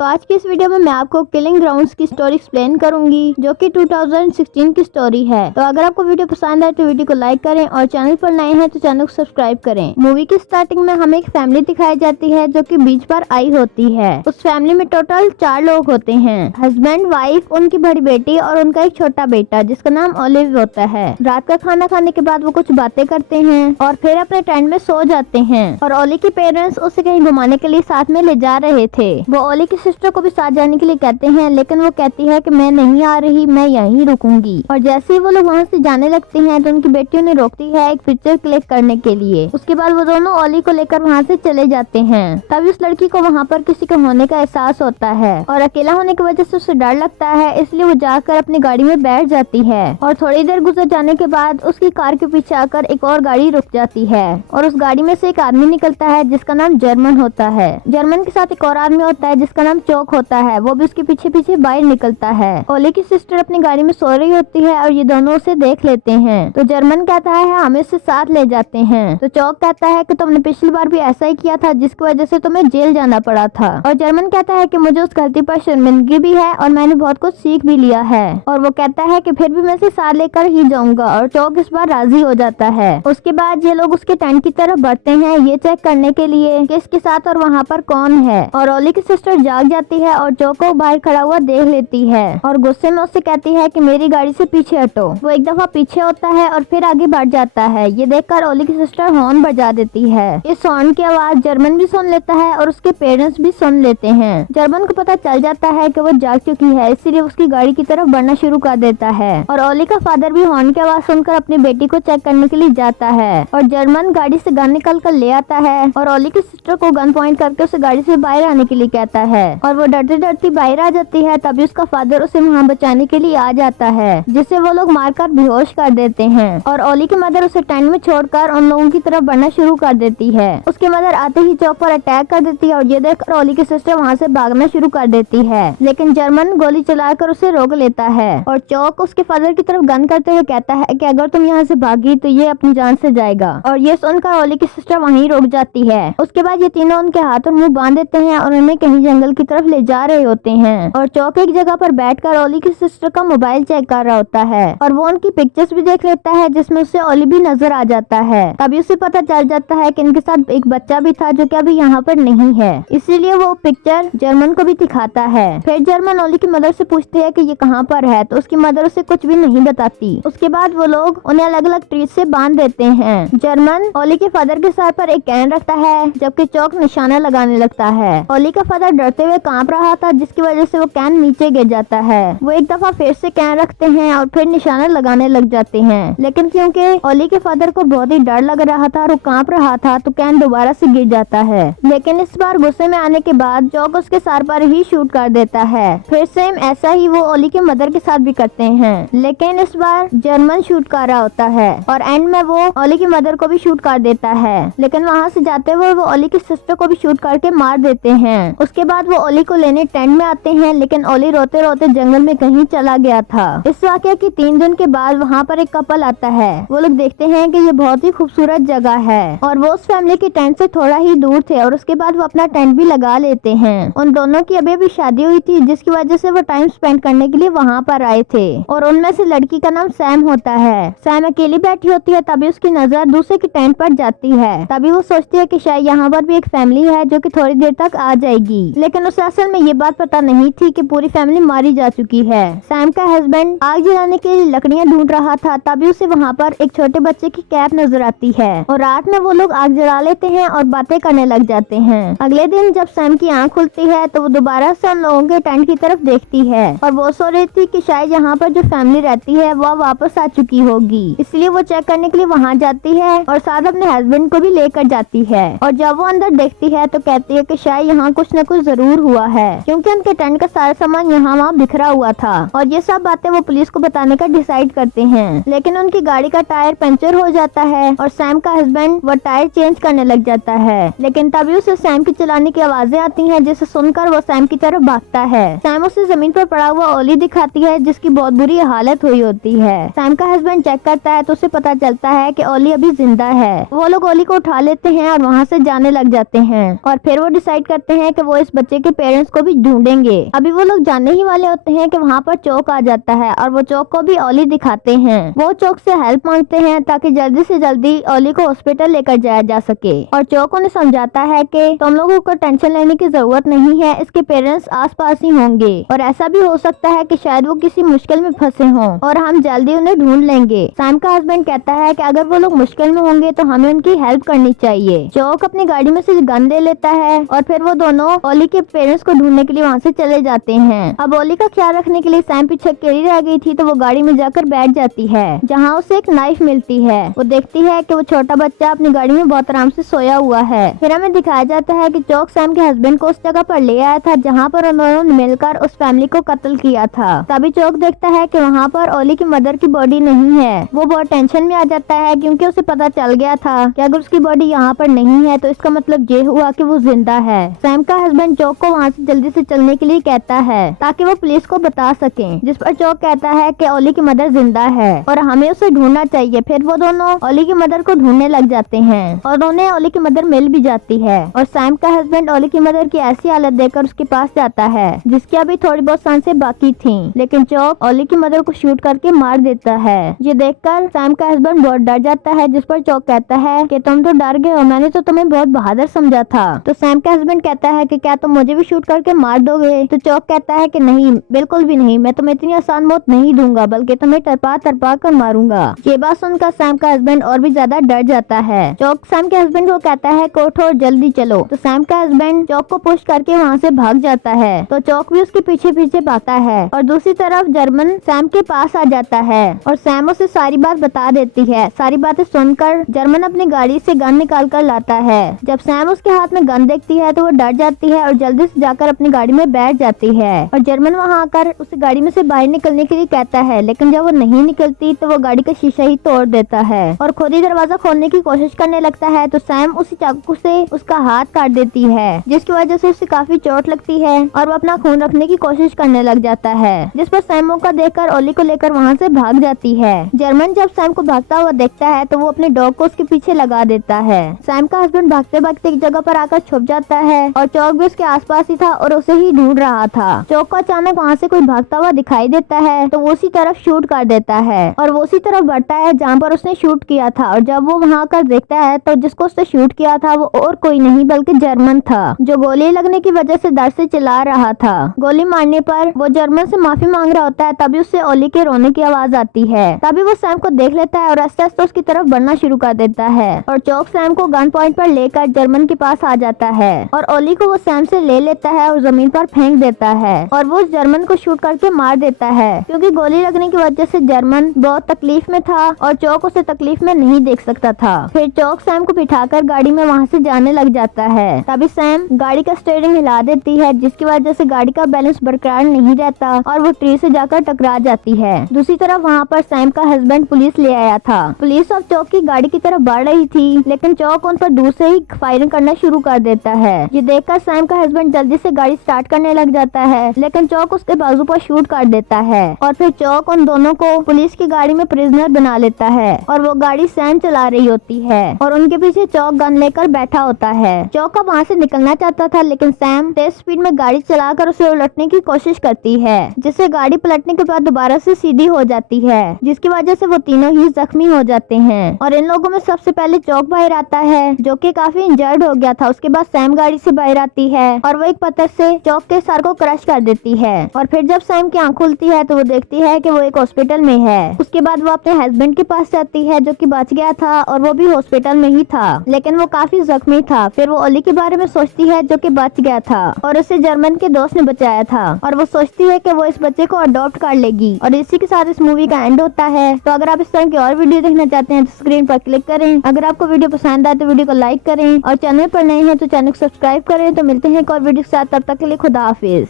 तो आज की इस वीडियो में मैं आपको किलिंग ग्राउंड्स की स्टोरी एक्सप्लेन करूंगी, जो कि 2016 की स्टोरी है। तो अगर आपको वीडियो पसंद आए तो वीडियो को लाइक करें और चैनल पर नए हैं तो चैनल को सब्सक्राइब करें। मूवी की स्टार्टिंग में हमें एक फैमिली दिखाई जाती है जो कि बीच पर आई होती है। उस फैमिली में टोटल 4 लोग होते हैं, हस्बैंड, वाइफ, उनकी बड़ी बेटी और उनका एक छोटा बेटा जिसका नाम ओलिव होता है। रात का खाना खाने के बाद वो कुछ बातें करते हैं और फिर अपने टेंट में सो जाते हैं। और ओली के पेरेंट्स उसे कहीं घुमाने के लिए साथ में ले जा रहे थे। वो ओली की सिस्टर को भी साथ जाने के लिए कहते हैं, लेकिन वो कहती है कि मैं नहीं आ रही, मैं यहीं रुकूंगी। और जैसे ही वो लोग वहाँ से जाने लगते हैं तो उनकी बेटी उन्हें रोकती है एक पिक्चर क्लिक करने के लिए। उसके बाद वो दोनों ओली को लेकर वहाँ से चले जाते हैं। तभी उस लड़की को वहाँ पर किसी के होने का एहसास होता है और अकेला होने की वजह से उसे डर लगता है, इसलिए वो जाकर अपनी गाड़ी में बैठ जाती है। और थोड़ी देर गुजर जाने के बाद उसकी कार के पीछे आकर एक और गाड़ी रुक जाती है और उस गाड़ी में से एक आदमी निकलता है जिसका नाम जर्मन होता है। जर्मन के साथ एक और आदमी होता है जिसका नाम चौक होता है, वो भी उसके पीछे पीछे बाहर निकलता है। ओली की सिस्टर अपनी गाड़ी में सो रही होती है और ये दोनों उसे देख लेते हैं। तो जर्मन कहता है हमें इसे साथ ले जाते हैं। तो चौक कहता है कि तुमने पिछली बार भी ऐसा ही किया था जिसकी वजह से तुम्हें जेल जाना पड़ा था। और जर्मन कहता है कि मुझे उस गलती पर शर्मिंदगी भी है और मैंने बहुत कुछ सीख भी लिया है। और वो कहता है कि फिर भी मैं इसे साथ लेकर ही जाऊंगा और चौक इस बार राजी हो जाता है। उसके बाद ये लोग उसके टेंट की तरफ बढ़ते हैं ये चेक करने के लिए कि इसके साथ और वहाँ पर कौन है। और ओली की सिस्टर जाग जाती है और चौक को बाहर खड़ा हुआ देख लेती है और गुस्से में उससे कहती है कि मेरी गाड़ी से पीछे हटो। वो एक दफा पीछे होता है और फिर आगे बढ़ जाता है। ये देखकर ओली की सिस्टर हॉर्न बजा देती है। इस हॉर्न की आवाज जर्मन भी सुन लेता है और उसके पेरेंट्स भी सुन लेते हैं। जर्मन को पता चल जाता है कि वो जाग चुकी है, इसीलिए उसकी गाड़ी की तरफ बढ़ना शुरू कर देता है। और ओली का फादर भी हॉर्न की आवाज सुनकर अपनी बेटी को चेक करने के लिए जाता है और जर्मन गाड़ी से गन निकल कर ले आता है और ओली की सिस्टर को गन पॉइंट करके उसे गाड़ी से बाहर आने के लिए कहता है। और वो डरती डरती बाहर आ जाती है। तभी उसका फादर उसे वहाँ बचाने के लिए आ जाता है, जिसे वो लोग मारकर बेहोश कर देते हैं। और ओली की मदर उसे टेंट में छोड़कर उन लोगों की तरफ बढ़ना शुरू कर देती है। उसकी मदर आते ही चौक पर अटैक कर देती है और ये देखकर ओली की सिस्टर वहाँ से भागना शुरू कर देती है, लेकिन जर्मन गोली चलाकर उसे रोक लेता है। और चौक उसके फादर की तरफ गन करते हुए कहता है कि अगर तुम यहाँ से भागी तो ये अपनी जान से जाएगा। और ये सुनकर ओली की सिस्टर वहीं रुक जाती है। उसके बाद ये तीनों उनके हाथ और मुंह बांध देते हैं और उन्हें कहीं जंगल की तरफ ले जा रहे होते हैं। और चौक एक जगह पर बैठकर ओली की सिस्टर का मोबाइल चेक कर रहा होता है और वो उनकी पिक्चर्स भी देख लेता है जिसमें उसे ओली भी नजर आ जाता है। तभी उसे पता चल जाता है कि इनके साथ एक बच्चा भी था जो कि अभी यहाँ पर नहीं है, इसीलिए वो पिक्चर जर्मन को भी दिखाता है। फिर जर्मन ओली की मदर से पूछती है कि ये कहाँ पर है, तो उसकी मदर उसे कुछ भी नहीं बताती। उसके बाद वो लोग उन्हें अलग अलग ट्रीज से बांध देते हैं। जर्मन ओली के फादर के सर पर एक कैन रखता है जबकि चौक निशाना लगाने लगता है। ओली का फादर डरते हुए कांप रहा था जिसकी वजह से वो कैन नीचे गिर जाता है। वो एक दफा फिर से कैन रखते हैं और फिर निशाना लगाने लग जाते हैं, लेकिन क्योंकि ओली के फादर को बहुत ही डर लग रहा था और वो कांप रहा था तो कैन दोबारा से गिर जाता है। लेकिन इस बार गुस्से में आने के बाद चौक उसके सर पर ही शूट कर देता है। फिर सेम ऐसा ही वो ओली के मदर के साथ भी करते हैं, लेकिन इस बार जर्मन शूट कर रहा होता है और एंड में वो ओली की मदर को भी शूट कर देता है। लेकिन वहाँ से जाते हुए वो ओली की सिस्टर को भी शूट करके मार देते हैं। उसके बाद वो ओली को लेने टेंट में आते हैं, लेकिन ओली रोते रोते जंगल में कहीं चला गया था। इस वाकये के 3 दिन के बाद वहाँ पर एक कपल आता है। वो लोग देखते हैं कि ये बहुत ही खूबसूरत जगह है और वो उस फैमिली के टेंट से थोड़ा ही दूर थे और उसके बाद वो अपना टेंट भी लगा लेते हैं। उन दोनों की अभी अभी शादी हुई थी जिसकी वजह से वो टाइम स्पेंड करने के लिए वहाँ पर आए थे। और उनमें से लड़की का नाम सैम होता है। सैम अकेली बैठी होती है, तभी उसकी नजर दूसरे के टेंट पर जाती है। तभी वो सोचती है कि शायद यहाँ पर भी एक फैमिली है जो कि थोड़ी देर तक आ जाएगी, लेकिन उसे असल में ये बात पता नहीं थी कि पूरी फैमिली मारी जा चुकी है। सैम का हस्बैंड आग जलाने के लिए लकड़ियां ढूंढ रहा था, तभी उसे वहाँ पर एक छोटे बच्चे की कैप नजर आती है और रात में वो लोग आग जला लेते हैं और बातें करने लग जाते हैं। अगले दिन जब सैम की आंख खुलती है तो वो दोबारा से उन लोगों के टेंट की तरफ देखती है और वो सो रही थी कि शायद यहाँ पर जो फैमिली रहती है वह वापस आ चुकी होगी, इसलिए वो चेक करने के लिए वहाँ जाती है और साथ अपने हस्बैंड को भी लेकर जाती है। और जब वो अंदर देखती है तो कहती है कि शायद यहाँ कुछ न कुछ जरूर हुआ है, क्योंकि उनके टेंट का सारा सामान यहाँ वहाँ बिखरा हुआ था। और ये सब बातें वो पुलिस को बताने का डिसाइड करते हैं, लेकिन उनकी गाड़ी का टायर पंचर हो जाता है और सैम का हस्बैंड वो टायर चेंज करने लग जाता है। लेकिन तभी उसे सैम की चलाने की आवाजें आती हैं, जिसे सुनकर वो सैम की तरफ भागता है। सैम उसे जमीन पर पड़ा हुआ ओली दिखाती है जिसकी बहुत बुरी हालत हुई होती है। सैम का हस्बैंड चेक करता है तो उसे पता चलता है कि ओली अभी जिंदा है। वो लोग ओली को उठा लेते हैं और वहाँ से जाने लग जाते हैं और फिर वो डिसाइड करते हैं कि वो इस बच्चे के पेरेंट्स को भी ढूंढेंगे। अभी वो लोग जानने ही वाले होते हैं कि वहाँ पर चौक आ जाता है और वो चौक को भी ओली दिखाते हैं। वो चौक से हेल्प मांगते हैं ताकि जल्दी से जल्दी ओली को हॉस्पिटल लेकर जाया जा सके। और चौक उन्हें समझाता है कि तुम लोगों को टेंशन लेने की जरूरत नहीं है, इसके पेरेंट्स आसपास ही होंगे और ऐसा भी हो सकता है कि शायद वो किसी मुश्किल में फंसे हों और हम जल्दी उन्हें ढूंढ लेंगे। सैम का हस्बैंड कहता है कि अगर वो लोग मुश्किल में होंगे तो हमें उनकी हेल्प करनी चाहिए। चौक अपनी गाड़ी में से गन ले लेता है और फिर वो दोनों ओली के पेरेंट्स को ढूंढने के लिए वहाँ से चले जाते हैं। अब ओली का ख्याल रखने के लिए सैम पीछे अकेली रह गई थी तो वो गाड़ी में जाकर बैठ जाती है जहाँ उसे एक नाइफ मिलती है। वो देखती है कि वो छोटा बच्चा अपनी गाड़ी में बहुत आराम से सोया हुआ है। फिर हमें दिखाया जाता है कि चौक सैम के हस्बैंड को उस जगह पर ले आया था जहाँ पर उन्होंने मिलकर उस फैमिली को कत्ल किया था। तभी चौक देखता है कि वहाँ पर ओली की मदर की बॉडी नहीं है। वो बहुत टेंशन में आ जाता है क्योंकि उसे पता चल गया था कि अगर उसकी बॉडी यहाँ पर नहीं है तो इसका मतलब ये हुआ कि वो जिंदा है। सैम का हस्बैंड चौक को वहाँ से जल्दी से चलने के लिए कहता है ताकि वो पुलिस को बता सके, जिस पर चौक कहता है कि ओली की मदर जिंदा है और हमें उसे ढूंढना चाहिए। फिर वो दोनों ओली की मदर को ढूंढने लग जाते हैं और उन्हें ओली की मदर मिल भी जाती है और सैम का हस्बैंड ओली की मदर की ऐसी हालत देखकर उसके पास जाता है जिसकी अभी थोड़ी बहुत सांसें बाकी थी, लेकिन चौक ओली की मदर को शूट करके मार देता है। ये देखकर सैम का हस्बैंड बहुत डर जाता है, जिस पर चौक कहता है कि तुम तो डर गए हो, मैंने तो तुम्हें बहुत बहादुर समझा था। तो सैम का हस्बैंड कहता है कि क्या तुम मुझे भी शूट करके मार दोगे? तो चौक कहता है कि नहीं, बिल्कुल भी नहीं, मैं तुम्हें इतनी आसान मौत नहीं दूंगा बल्कि तुम्हें टरपा टरपा कर मारूंगा। ये बात सुनकर सैम का हस्बैंड और भी ज्यादा डर जाता है। चौक सैम के हस्बैंड को कहता है कि उठो और जल्दी चलो। तो सैम का हस्बैंड चौक को पुश करके वहाँ से भाग जाता है तो चौक भी उसके पीछे पीछे भागता है और दूसरी तरफ जर्मन सैम के पास आ जाता है और सैम उसे सारी बात बता देती है। सारी बातें सुनकर जर्मन अपनी गाड़ी से गन निकाल कर लाता है। जब सैम उसके हाथ में गन देखती है तो वो डर जाती है और जल्दी से जाकर अपनी गाड़ी में बैठ जाती है और जर्मन वहाँ आकर उसे गाड़ी में से बाहर निकलने के लिए कहता है, लेकिन जब वो नहीं निकलती तो वो गाड़ी का शीशा ही तोड़ देता है और खुद ही दरवाजा खोलने की कोशिश करने लगता है। तो सैम उसी चाकू से उसका हाथ काट देती है जिसकी वजह से उसे काफी चोट लगती है और वो अपना खून रखने की कोशिश करने लग जाता है, जिस पर सैम मौका देखकर ओली को लेकर वहाँ से भाग जाती है। जर्मन जब सैम को भागता हुआ देखता है तो वो अपने डॉग को उसके पीछे लगा देता है। सैम का हस्बैंड भागते भागते एक जगह पर आकर छुप जाता है और चौक भी उसके आसपास ही था और उसे ही ढूंढ रहा था। चौक को अचानक वहाँ से कोई भागता हुआ दिखाई देता है तो वो उसी तरफ शूट कर देता है और वो उसी तरफ बढ़ता है जहाँ पर उसने शूट किया था और जब वो वहाँ आकर देखता है तो जिसको उसने शूट किया था वो और कोई नहीं बल्कि जर्मन था, जो गोली लगने की वजह से डर से चिल्ला रहा था। गोली मारने पर वो जर्मन से माफी मांग रहा होता है, तभी उससे ओली के रोने की आवाज आती है। तभी वो सैम को देख लेता है और आस्ते आस्ते उसकी तरफ बढ़ना शुरू कर देता है और चौक सैम को गन पॉइंट पर लेकर जर्मन के पास आ जाता है और ओली को वो सैम से ले लेता है और जमीन पर फेंक देता है और वो उस जर्मन को शूट करके मार देता है क्योंकि गोली लगने की वजह से जर्मन बहुत तकलीफ में था और चौक उसे तकलीफ में नहीं देख सकता था। फिर चौक सैम को बिठाकर गाड़ी में वहाँ से जाने लग जाता है। तभी सैम गाड़ी का स्टीयरिंग हिला देती है जिसकी वजह से गाड़ी का बैलेंस बरकरार नहीं रहता और वो ट्री से जाकर टकरा जाती है। दूसरी तरफ वहाँ पर सैम का हस्बैंड पुलिस ले आया था। पुलिस अब चौक की गाड़ी की तरफ बढ़ रही थी लेकिन चौक उन पर दूर से ही फायरिंग करना शुरू कर देता है। ये देखकर सैम का हस्बैंड जल्दी से गाड़ी स्टार्ट करने लग जाता है लेकिन चौक उसके बाजू पर शूट कर देता है और फिर चौक उन दोनों को पुलिस की गाड़ी में प्रिजनर बना लेता है और वो गाड़ी सैम चला रही होती है और उनके पीछे चौक गन लेकर बैठा होता है। चौक अब वहाँ से निकलना चाहता था लेकिन सैम तेज स्पीड में गाड़ी चलाकर उसे उलटने की कोशिश करती है जिससे गाड़ी पलटने के बाद दोबारा से सीधी हो जाती है जिसकी वजह से वो तीनों ही जख्मी हो जाते हैं और इन लोगों में सबसे पहले चौक बाहर आता है जो कि काफी इंजर्ड हो गया था। उसके बाद सैम गाड़ी से बाहर आती है और वो एक पत्थर से चौक के सर को क्रश कर देती है और फिर जब सैम की आंख खुलती है तो वो देखती है कि वो एक हॉस्पिटल में है। उसके बाद वो अपने हस्बैंड के पास जाती है जो कि बच गया था और वो भी हॉस्पिटल में ही था लेकिन वो काफी जख्मी था। फिर वो ओली के बारे में सोचती है जो कि बच गया था और उसे जर्मन के दोस्त ने बचाया था और वो सोचती है कि वो इस बच्चे को अडॉप्ट कर लेगी और इसी के साथ इस मूवी का एंड होता है। तो अगर आप इस तरह की और वीडियो देखना चाहते हैं तो स्क्रीन पर क्लिक करें। अगर आपको वीडियो पसंद आए तो वीडियो को लाइक करें और चैनल पर नए हैं तो चैनल को सब्सक्राइब करें। तो मिलते हैं एक और वीडियो के साथ, तब तक के लिए खुदा हाफिज।